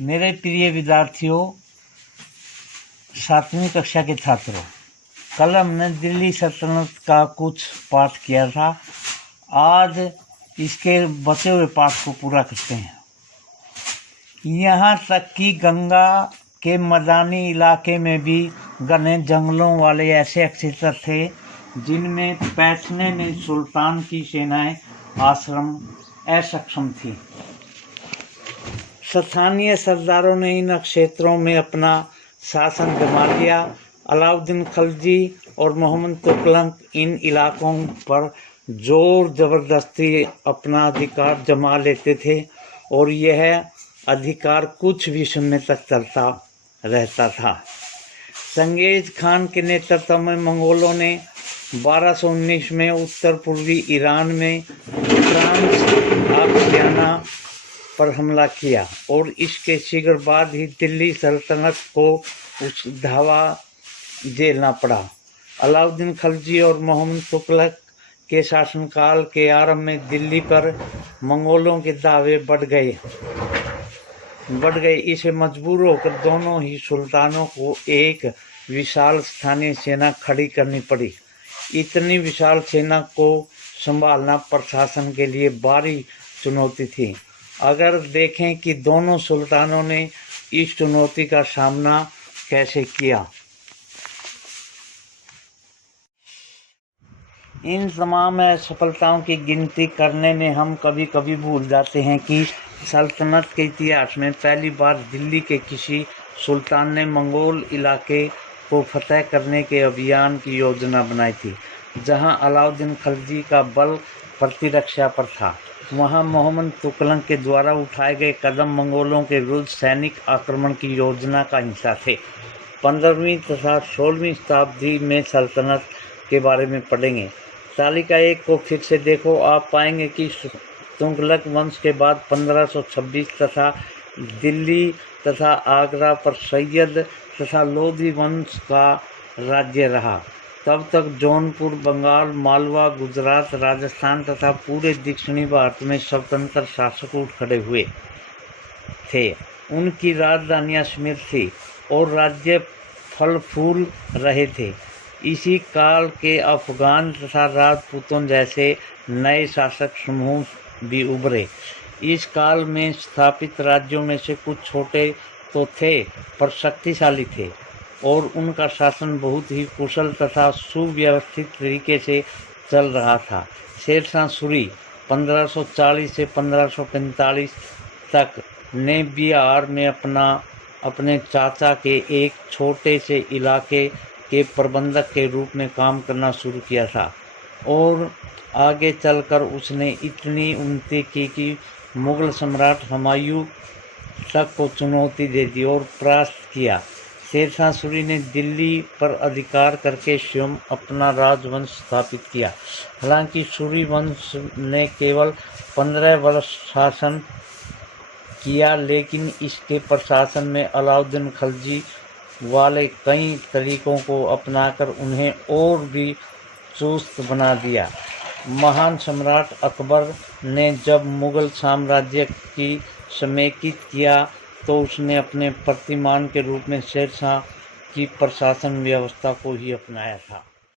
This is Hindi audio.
मेरे प्रिय विद्यार्थियों, 7वीं कक्षा के छात्रों, कल हमने दिल्ली सल्तनत का कुछ पाठ किया था। आज इसके बचे हुए पाठ को पूरा करते हैं। यहाँ तक कि गंगा के मैदानी इलाके में भी घने जंगलों वाले ऐसे क्षेत्र थे जिनमें पैठने में सुल्तान की सेनाएं आश्रम असक्षम थी। स्थानीय सरदारों ने इन क्षेत्रों में अपना शासन जमा लिया। अलाउद्दीन खिलजी और मोहम्मद तुगलक इन इलाकों पर जोर जबरदस्ती अपना अधिकार जमा लेते थे और यह अधिकार कुछ भी समय तक चलता रहता था। चंगेज खान के नेतृत्व में मंगोलों ने 1219 में उत्तर पूर्वी ईरान में ट्रांसआक्सियाना पर हमला किया और इसके शीघ्र बाद ही दिल्ली सल्तनत को उस धावा झेलना पड़ा। अलाउद्दीन खिलजी और मोहम्मद तुगलक के शासनकाल के आरंभ में दिल्ली पर मंगोलों के दावे बढ़ गए। इसे मजबूर होकर दोनों ही सुल्तानों को एक विशाल स्थानीय सेना खड़ी करनी पड़ी। इतनी विशाल सेना को संभालना प्रशासन के लिए भारी चुनौती थी। अगर देखें कि दोनों सुल्तानों ने इस चुनौती का सामना कैसे किया। इन तमाम सफलताओं की गिनती करने में हम कभी कभी भूल जाते हैं कि सल्तनत के इतिहास में पहली बार दिल्ली के किसी सुल्तान ने मंगोल इलाके को फतह करने के अभियान की योजना बनाई थी। जहां अलाउद्दीन खिलजी का बल प्रतिरक्षा पर था, वहां मोहम्मद तुगलक के द्वारा उठाए गए कदम मंगोलों के विरुद्ध सैनिक आक्रमण की योजना का हिस्सा थे। 15वीं तथा 16वीं शताब्दी में सल्तनत के बारे में पढ़ेंगे। तालिका 1 को फिर से देखो। आप पाएंगे कि तुगलक वंश के बाद 1526 तथा दिल्ली तथा आगरा पर सैयद तथा लोधी वंश का राज्य रहा। तब तक जौनपुर, बंगाल, मालवा, गुजरात, राजस्थान तथा पूरे दक्षिणी भारत में स्वतंत्र शासक उठ खड़े हुए थे। उनकी राजधानियां स्मिर थी और राज्य फल फूल रहे थे। इसी काल के अफगान तथा राजपूतों जैसे नए शासक समूह भी उभरे। इस काल में स्थापित राज्यों में से कुछ छोटे तो थे पर शक्तिशाली थे और उनका शासन बहुत ही कुशल तथा सुव्यवस्थित तरीके से चल रहा था। शेरशाह सूरी 1540 से 1545 तक ने बिहार में अपने चाचा के एक छोटे से इलाके के प्रबंधक के रूप में काम करना शुरू किया था और आगे चलकर उसने इतनी उन्नति की कि मुगल सम्राट हुमायूं तक को चुनौती दे दी और परास्त किया। शेरशाह सूरी ने दिल्ली पर अधिकार करके स्वयं अपना राजवंश स्थापित किया। हालांकि सूरी वंश ने केवल 15 वर्ष शासन किया, लेकिन इसके प्रशासन में अलाउद्दीन खिलजी वाले कई तरीकों को अपनाकर उन्हें और भी चुस्त बना दिया। महान सम्राट अकबर ने जब मुगल साम्राज्य की समेकित किया तो उसने अपने प्रतिमान के रूप में शेरशाह की प्रशासन व्यवस्था को ही अपनाया था।